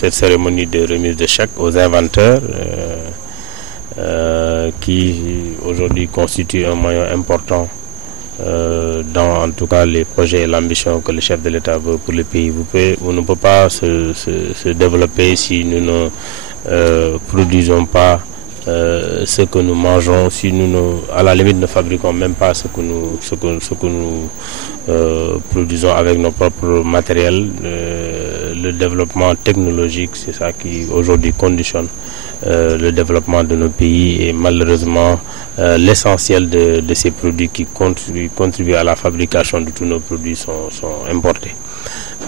cette cérémonie de remise de chèques aux inventeurs qui aujourd'hui constitue un maillon important dans en tout cas les projets et l'ambition que le chef de l'État veut pour le pays. On ne peut pas se développer si nous ne produisons pas ce que nous mangeons, si nous à la limite ne fabriquons même pas ce que nous produisons avec nos propres matériels. Le développement technologique, c'est ça qui aujourd'hui conditionne le développement de nos pays, et malheureusement l'essentiel de ces produits qui contribuent à la fabrication de tous nos produits sont importés.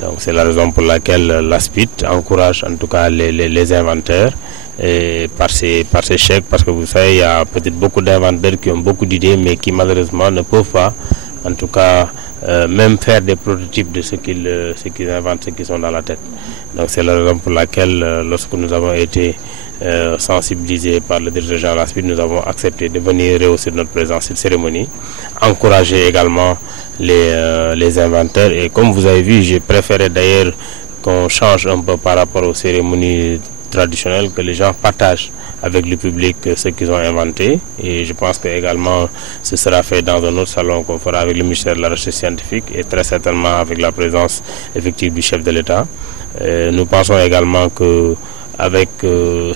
Donc c'est la raison pour laquelle l'ASPIT encourage en tout cas les inventeurs et par ces chèques, parce que vous savez, il y a peut-être beaucoup d'inventeurs qui ont beaucoup d'idées mais qui malheureusement ne peuvent pas en tout cas même faire des prototypes de ce qu'ils inventent, ce qu'ils ont dans la tête. Donc c'est la raison pour laquelle lorsque nous avons été sensibilisés par le directeur général de l'ASPIT, nous avons accepté de venir rehausser notre présence à cette cérémonie, encourager également les inventeurs. Et comme vous avez vu, j'ai préféré d'ailleurs qu'on change un peu par rapport aux cérémonies traditionnelles, que les gens partagent avec le public ce qu'ils ont inventé. Et je pense que également ce sera fait dans un autre salon qu'on fera avec le ministère de la Recherche scientifique et très certainement avec la présence effective du chef de l'État. Nous pensons également que avec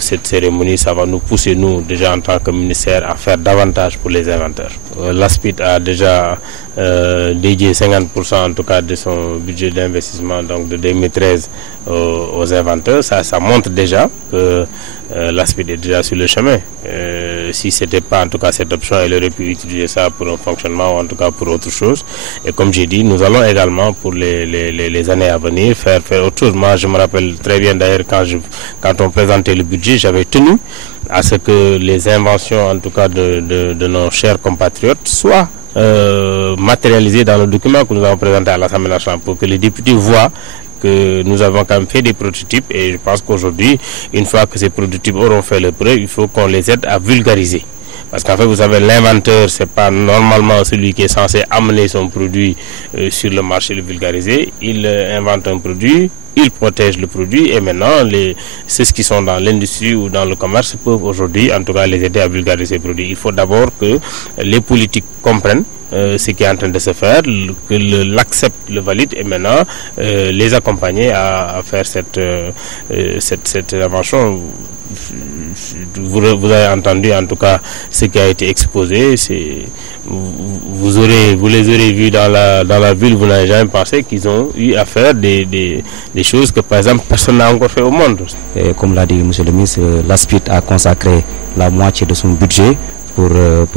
cette cérémonie, ça va nous pousser, nous, déjà en tant que ministère, à faire davantage pour les inventeurs. L'ASPIT a déjà dédié 50% en tout cas de son budget d'investissement, donc de 2013 aux inventeurs. Ça montre déjà que l'ASPIT est déjà sur le chemin. Si ce n'était pas en tout cas cette option, elle aurait pu utiliser ça pour un fonctionnement ou en tout cas pour autre chose. Et comme j'ai dit, nous allons également pour les années à venir faire autre chose. Moi, je me rappelle très bien d'ailleurs quand on présentait le budget, j'avais tenu à ce que les inventions en tout cas de nos chers compatriotes soient matérialisées dans le document que nous avons présenté à l'Assemblée nationale pour que les députés voient que nous avons quand même fait des prototypes. Et je pense qu'aujourd'hui, une fois que ces prototypes auront fait leur preuve, il faut qu'on les aide à vulgariser. Parce qu'en fait, vous savez, l'inventeur, c'est pas normalement celui qui est censé amener son produit sur le marché, le vulgariser. Il invente un produit, il protège le produit, et maintenant, ceux qui sont dans l'industrie ou dans le commerce peuvent aujourd'hui, en tout cas, les aider à vulgariser ces produits. Il faut d'abord que les politiques comprennent ce qui est en train de se faire, que l'acceptent, le valident, et maintenant les accompagner à faire cette invention. Vous avez entendu en tout cas ce qui a été exposé. Vous les aurez vus dans la ville. Vous n'avez jamais pensé qu'ils ont eu à faire des choses que par exemple personne n'a encore fait au monde. Et comme l'a dit M. le ministre, l'ASPIT a consacré la moitié de son budget pour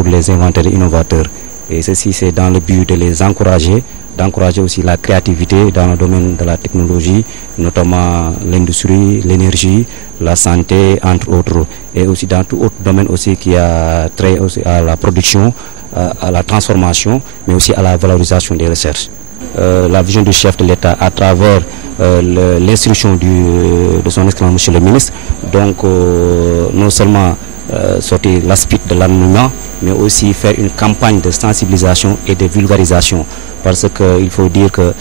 les inventeurs et innovateurs. Et ceci, c'est dans le but de les encourager, d'encourager aussi la créativité dans le domaine de la technologie, notamment l'industrie, l'énergie, la santé, entre autres. Et aussi dans tout autre domaine aussi qui a trait aussi à la production, à la transformation, mais aussi à la valorisation des recherches. La vision du chef de l'État à travers l'instruction de son excellence Monsieur le ministre, donc non seulement sortir l'ASPIT de l'anonymat, mais aussi faire une campagne de sensibilisation et de vulgarisation, parce qu'il faut dire que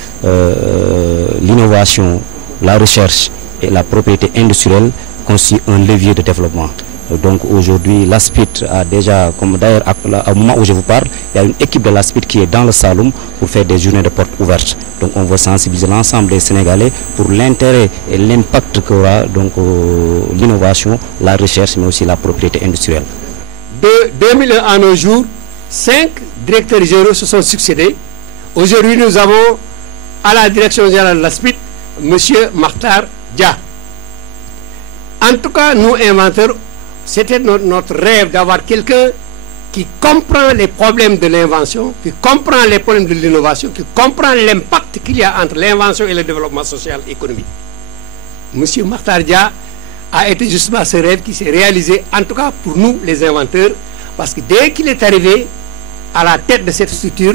l'innovation, la recherche et la propriété industrielle constituent un levier de développement. Donc aujourd'hui, l'ASPIT a déjà, comme d'ailleurs au moment où je vous parle, il y a une équipe de l'ASPIT qui est dans le Saloum pour faire des journées de portes ouvertes. Donc on veut sensibiliser l'ensemble des Sénégalais pour l'intérêt et l'impact qu'aura donc l'innovation, la recherche, mais aussi la propriété industrielle. De 2001 à nos jours, 5 directeurs généraux se sont succédés. Aujourd'hui, nous avons à la direction générale de l'ASPIT M. Makhtar Dia. En tout cas, nous inventeurs, c'était notre rêve d'avoir quelqu'un qui comprend les problèmes de l'invention, qui comprend les problèmes de l'innovation, qui comprend l'impact qu'il y a entre l'invention et le développement social et économique. M. Makhtar Dia a été justement ce rêve qui s'est réalisé, en tout cas pour nous les inventeurs, parce que dès qu'il est arrivé à la tête de cette structure,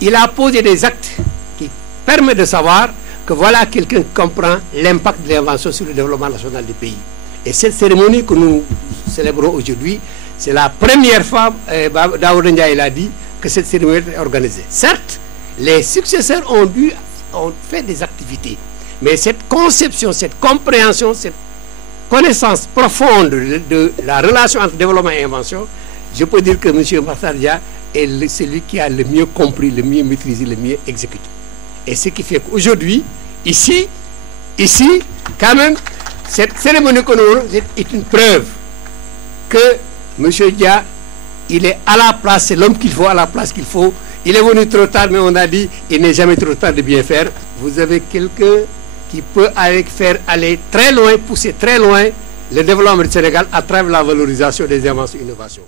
il a posé des actes qui permettent de savoir que voilà quelqu'un qui comprend l'impact de l'invention sur le développement national du pays. Et cette cérémonie que nous célébrons aujourd'hui, c'est la première fois, Daouda Ndiaye l'a dit, que cette cérémonie est organisée. Certes, les successeurs ont fait des activités, Mais cette conception, cette compréhension, cette connaissance profonde de la relation entre développement et invention, je peux dire que M. Makhtar Dia est celui qui a le mieux compris, le mieux maîtrisé, le mieux exécuté. Et ce qui fait qu'aujourd'hui, ici, quand même, cette cérémonie qu'on a est une preuve que M. Dia, il est à la place, c'est l'homme qu'il faut, à la place qu'il faut. Il est venu trop tard, mais on a dit, il n'est jamais trop tard de bien faire. Vous avez quelqu'un qui peut faire aller très loin, pousser très loin le développement du Sénégal à travers la valorisation des inventions et innovations.